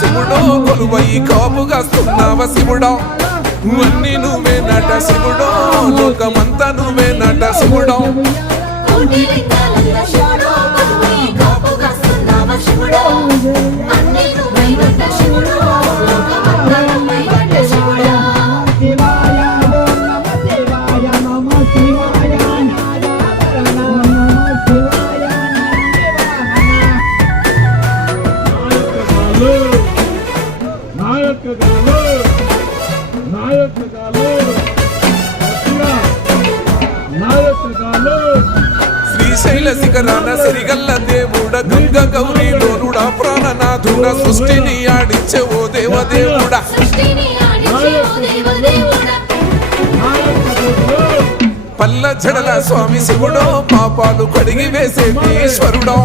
శివుడో కొలువై కాపుగాస్తున్నావ శివుడా అన్ని నువ్వే నట శివుడో లోకమంతా నువ్వే నట శివుడో శ్రీశైల శిఖరాన సిరిగల్ల దేవుడ గంగ గౌరీలోనుడా ప్రాణనాథుడ సృష్టిని ఆడించే ఓ దేవదేవుడా పల్ల జడల స్వామి శివుడో పాపాలు కడిగి వేసే ఈశ్వరుడో